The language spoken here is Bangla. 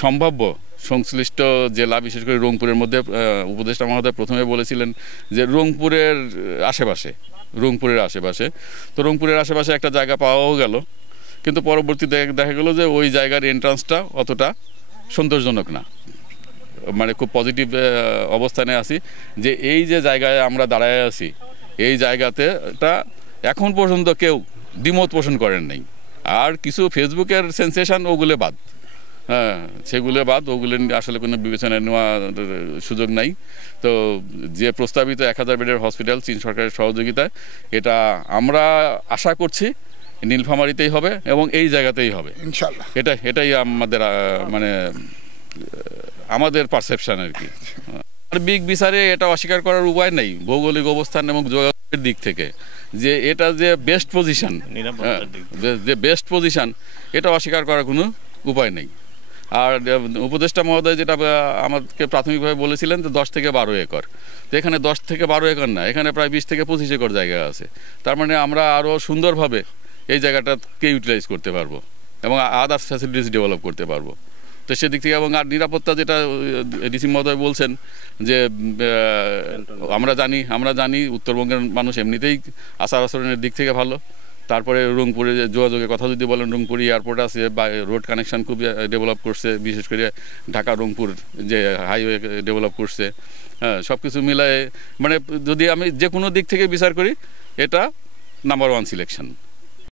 সম্ভাব্য সংশ্লিষ্ট জেলা, বিশেষ করে রংপুরের মধ্যে উপদেষ্টা মহোদয় প্রথমে বলেছিলেন যে রংপুরের আশেপাশে তো রংপুরের আশেপাশে একটা জায়গা পাওয়াও গেল, কিন্তু পরবর্তীতে দেখা গেল যে ওই জায়গার এন্ট্রান্সটা অতটা সন্তোষজনক না। মানে খুব পজিটিভ অবস্থানে আছি যে এই যে জায়গায় আমরা দাঁড়ায় আছি, এই জায়গাতে এখন পর্যন্ত কেউ দ্বিমত পোষণ করেন নাই। আর কিছু ফেসবুকের সেন্সেশন ওগুলো বাদ, হ্যাঁ সেগুলো বাদ, ওগুলো আসলে কোনো বিবেচনায় নেওয়ার সুযোগ নাই। তো যে প্রস্তাবিত 1000 বেডের হসপিটাল চীন সরকারের সহযোগিতায়, এটা আমরা আশা করছি নীলফামারীতেই হবে এবং এই জায়গাতেই হবে ইনশাআল্লাহ। এটাই আমাদের মানে আমাদের পারসেপশন আর কি। বিগ বিচারে এটা অস্বীকার করার উপায় নেই ভৌগোলিক অবস্থান এবং যোগাযোগের দিক থেকে, যে এটা যে বেস্ট পজিশন এটা অস্বীকার করার কোনো উপায় নেই। আর উপদেষ্টা মহোদয় যেটা আমাদেরকে প্রাথমিকভাবে বলেছিলেন যে 10 থেকে 12 একর, তো এখানে 10 থেকে 12 একর না, এখানে প্রায় 20 থেকে 25 একর জায়গা আছে। তার মানে আমরা আরও সুন্দরভাবে এই জায়গাটাকে ইউটিলাইজ করতে পারবো এবং আদার্স ফ্যাসিলিটিস ডেভেলপ করতে পারবো। তো সেদিক থেকে এবং আর নিরাপত্তা যেটা ডিসি মহোদয় বলছেন যে আমরা জানি উত্তরবঙ্গের মানুষ এমনিতেই আচার আচরণের দিক থেকে ভালো। তারপরে রংপুরে যোগাযোগের কথা যদি বলেন, রংপুর এয়ারপোর্ট আছে বা রোড কানেকশন খুব ডেভেলপ করছে, বিশেষ করে ঢাকা রংপুর যে হাইওয়ে ডেভেলপ করছে। হ্যাঁ, সব কিছু মিলায়ে মানে যদি আমি যে কোনো দিক থেকে বিচার করি, এটা নাম্বার 1 সিলেকশন।